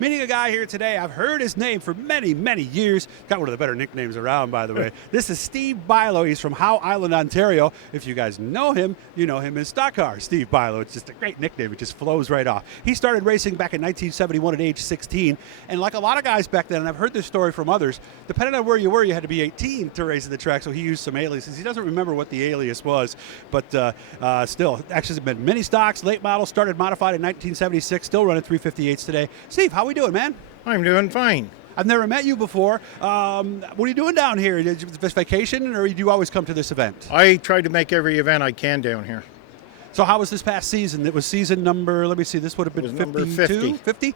Meeting a guy here today, I've heard his name for many, many years. Got one of the better nicknames around, by the way. This is Steve Bilow. He's from Howe Island, Ontario. If you guys know him, you know him as Stock Car Steve Bilow. It's just a great nickname. It just flows right off. He started racing back in 1971 at age 16. And like a lot of guys back then, and I've heard this story from others, depending on where you were, you had to be 18 to race at the track, so he used some aliases. He doesn't remember what the alias was, but still, actually, there's been many stocks, late models, started modified in 1976, still running 358s today. Steve, how we doing, man? I'm doing fine. I've never met you before. What are you doing down here? Is this vacation, or do you always come to this event? I try to make every event I can down here. So how was this past season? It was season number, let me see, this would have been 52? 50.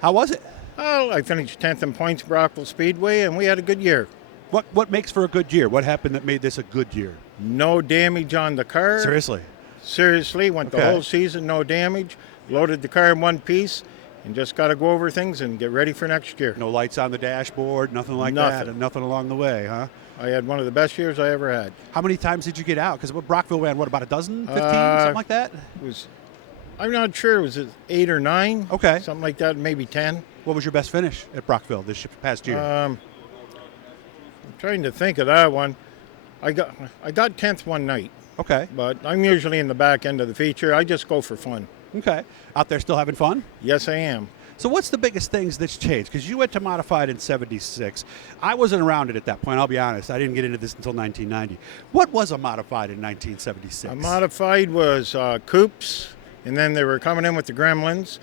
How was it? Well, I finished 10th in points at Brockville Speedway, and we had a good year. What makes for a good year? What happened that made this a good year? No damage on the car. Seriously, went the whole season, no damage. Loaded the car in one piece. And just got to go over things and get ready for next year. No lights on the dashboard, nothing like that, and nothing along the way, huh? I had one of the best years I ever had. How many times did you get out? Because Brockville ran, about a dozen, 15, something like that? I'm not sure. Was it 8 or 9? Okay. Something like that, maybe 10. What was your best finish at Brockville this past year? I'm trying to think of that one. I got 10th one night. Okay. But I'm usually in the back end of the feature. I just go for fun. Okay. Out there still having fun? Yes, I am. So what's the biggest things that's changed? Because you went to modified in 76. I wasn't around it at that point, I'll be honest. I didn't get into this until 1990. What was a modified in 1976? A modified was coupes, and then they were coming in with the Gremlins.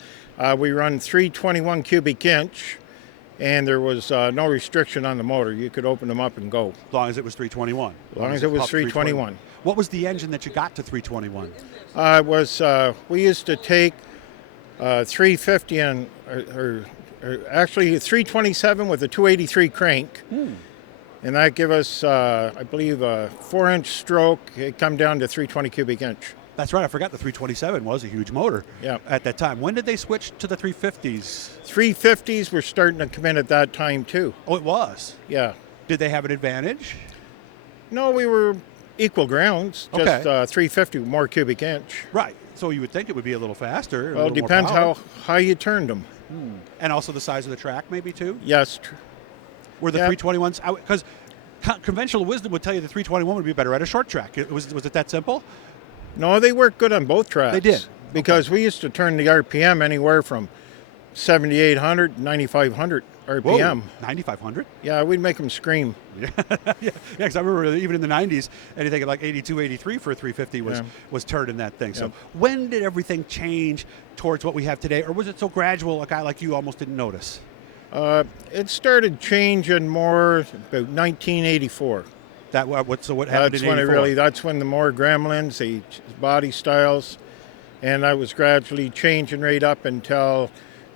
We run 321 cubic inch, and there was no restriction on the motor. You could open them up and go. As long as it was 321? As long as it was 321. What was the engine that you got to 321? We used to take 350 and actually 327 with a 283 crank, and that gave us, I believe, a 4-inch stroke. It come down to 320 cubic inch. That's right. I forgot the 327 was a huge motor at that time. When did they switch to the 350s? 350s were starting to come in at that time, too. Oh, it was? Yeah. Did they have an advantage? No, we were equal grounds, just 350 more cubic inch. Right. So you would think it would be a little faster. Well, it depends how high you turned them. And also the size of the track, maybe, too? Yes. Were the 321s, because conventional wisdom would tell you the 321 would be better at a short track. Was it that simple? No, they worked good on both tracks. They did. Because we used to turn the RPM anywhere from 7,800, 9,500 RPM. Whoa, 9,500? Yeah, we'd make them scream. Yeah, because I remember even in the 90s, anything like 82, 83 for a 350 was turning that thing. So when did everything change towards what we have today? Or was it so gradual, a guy like you almost didn't notice? It started changing more about 1984. So what happened in 84? That's when the more gremlins, the body styles, and I was gradually changing right up until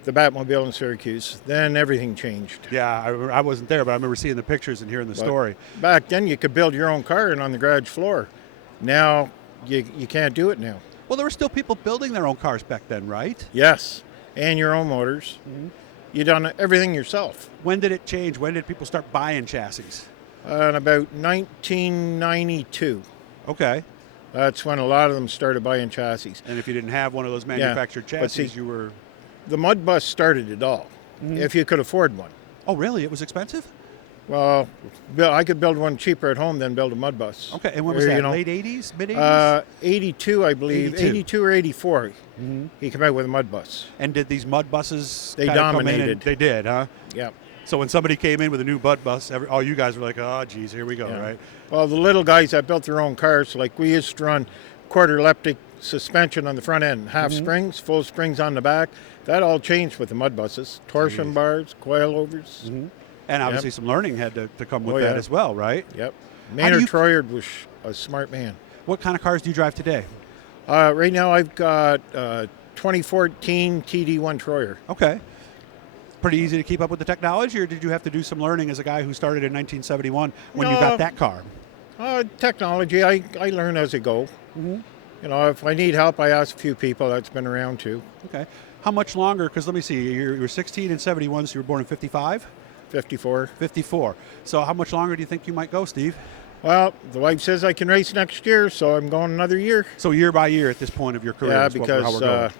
the Batmobile in Syracuse. Then everything changed. Yeah, I wasn't there, but I remember seeing the pictures and hearing the story. Back then, you could build your own car and on the garage floor. Now, you can't do it now. Well, there were still people building their own cars back then, right? Yes, and your own motors. You done everything yourself. When did it change? When did people start buying chassis? In about 1992. Okay. That's when a lot of them started buying chassis. And if you didn't have one of those manufactured chassis, you were... The mud bus started it all, if you could afford one. Oh, really? It was expensive? Well, I could build one cheaper at home than build a mud bus. Okay, and when was that, late 80s, mid 80s? 82, I believe. 82 or 84, he came out with a mud bus. And did these mud buses They dominated. They did, huh? Yeah. So when somebody came in with a new mud bus, all you guys were like, oh, geez, here we go, right? Well, the little guys that built their own cars, like we used to run quarter elliptic suspension on the front end, half springs, full springs on the back. That all changed with the mud buses. Torsion bars, coilovers. And obviously some learning had to come with that as well, right? Yep. Maynard Troyard was a smart man. What kind of cars do you drive today? Right now I've got 2014 TD1 Troyer. Okay. Pretty easy to keep up with the technology, or did you have to do some learning as a guy who started in 1971 when you got that car? Technology, I learn as I go. You know, if I need help, I ask a few people that's been around too. Okay. How much longer? Because let me see, you were 16 in 71, so you were born in 55? 54. 54. So how much longer do you think you might go, Steve? Well, the wife says I can race next year, so I'm going another year. So year by year at this point of your career. Yeah, because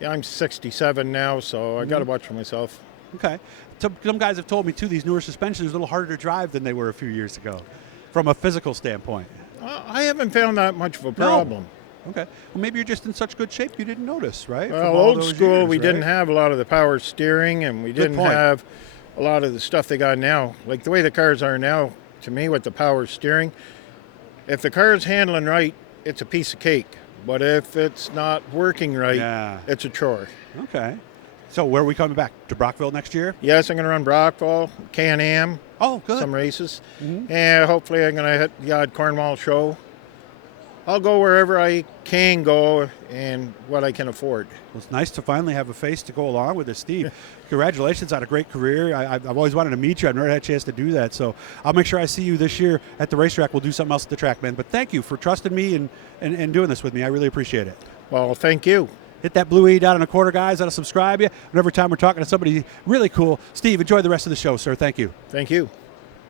Yeah, I'm 67 now, so I got to watch for myself. Okay. Some guys have told me, too, these newer suspensions are a little harder to drive than they were a few years ago from a physical standpoint. I haven't found that much of a problem. No. Okay. Well, maybe you're just in such good shape you didn't notice, right? Well, From all old those school, years, we right? didn't have a lot of the power steering, and we didn't point. have a lot of the stuff they got now. Like the way the cars are now, to me, with the power steering, if the car's handling right, it's a piece of cake. But if it's not working right, it's a chore. Okay. So where are we coming back? To Brockville next year? Yes, I'm going to run Brockville, Can-Am, Oh, good. some races. And hopefully I'm going to hit the odd Cornwall show. I'll go wherever I can go and what I can afford. Well, it's nice to finally have a face to go along with this, Steve. Congratulations on a great career. I've always wanted to meet you. I've never had a chance to do that. So I'll make sure I see you this year at the racetrack. We'll do something else at the track, man. But thank you for trusting me and doing this with me. I really appreciate it. Well, thank you. Hit that blue E down in the corner, guys. That'll subscribe you. And every time we're talking to somebody really cool, Steve, enjoy the rest of the show, sir. Thank you. Thank you.